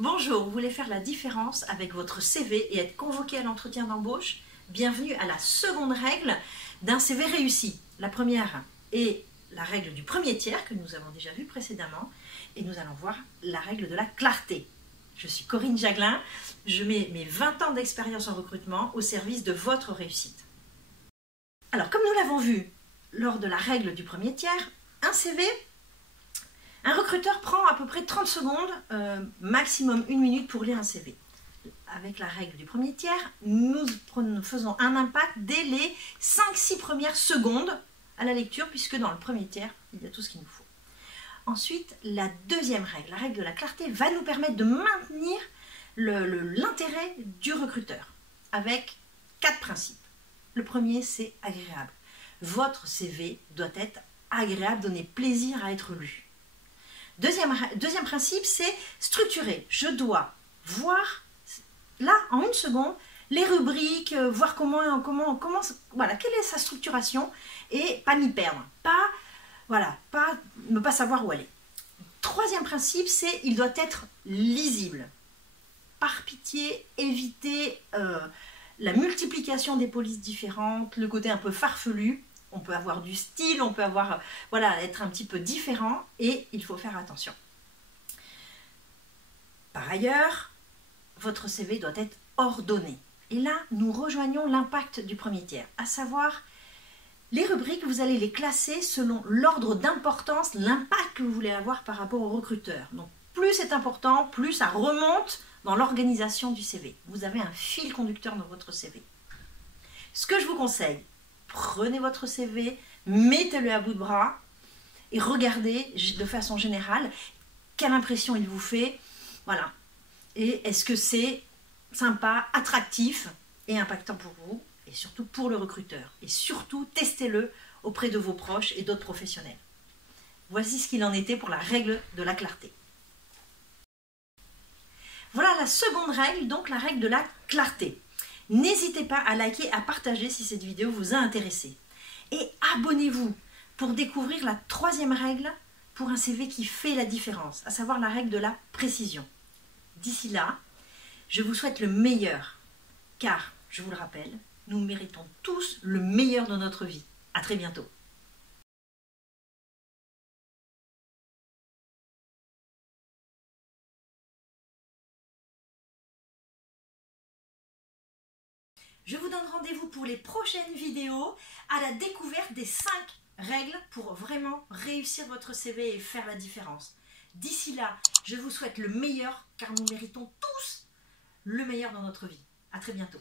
Bonjour, vous voulez faire la différence avec votre CV et être convoqué à l'entretien d'embauche? Bienvenue à la seconde règle d'un CV réussi. La première est la règle du premier tiers que nous avons déjà vue précédemment et nous allons voir la règle de la clarté. Je suis Corinne Jaglin, je mets mes 20 ans d'expérience en recrutement au service de votre réussite. Alors, comme nous l'avons vu lors de la règle du premier tiers, un CV, un recruteur prend à peu près 30 secondes, maximum 1 minute pour lire un CV. Avec la règle du premier tiers, nous faisons un impact dès les 5-6 premières secondes à la lecture, puisque dans le premier tiers, il y a tout ce qu'il nous faut. Ensuite, la deuxième règle, la règle de la clarté, va nous permettre de maintenir l'intérêt du recruteur avec 4 principes. Le premier, c'est agréable. Votre CV doit être agréable, donner plaisir à être lu. Deuxième principe, c'est structuré. Je dois voir, là, en 1 seconde, les rubriques, voir voilà, quelle est sa structuration et pas m'y perdre. Ne pas savoir où aller. Troisième principe, c'est il doit être lisible. Par pitié, évitez la multiplication des polices différentes, le côté un peu farfelu. On peut avoir du style, on peut avoir, être un petit peu différent et il faut faire attention. Par ailleurs, votre CV doit être ordonné. Et là, nous rejoignons l'impact du premier tiers, à savoir les rubriques, vous allez les classer selon l'ordre d'importance, l'impact que vous voulez avoir par rapport au recruteur. Donc, plus c'est important, plus ça remonte dans l'organisation du CV. Vous avez un fil conducteur dans votre CV. Ce que je vous conseille, prenez votre CV, mettez-le à bout de bras et regardez de façon générale quelle impression il vous fait. Voilà. Et est-ce que c'est sympa, attractif et impactant pour vous et surtout pour le recruteur. Et surtout, testez-le auprès de vos proches et d'autres professionnels. Voici ce qu'il en était pour la règle de la clarté. Voilà la seconde règle, donc la règle de la clarté. N'hésitez pas à liker, à partager si cette vidéo vous a intéressé. Et abonnez-vous pour découvrir la troisième règle pour un CV qui fait la différence, à savoir la règle de la précision. D'ici là, je vous souhaite le meilleur, car, je vous le rappelle, nous méritons tous le meilleur de notre vie. À très bientôt. Je vous donne rendez-vous pour les prochaines vidéos à la découverte des 5 règles pour vraiment réussir votre CV et faire la différence. D'ici là, je vous souhaite le meilleur car nous méritons tous le meilleur dans notre vie. À très bientôt.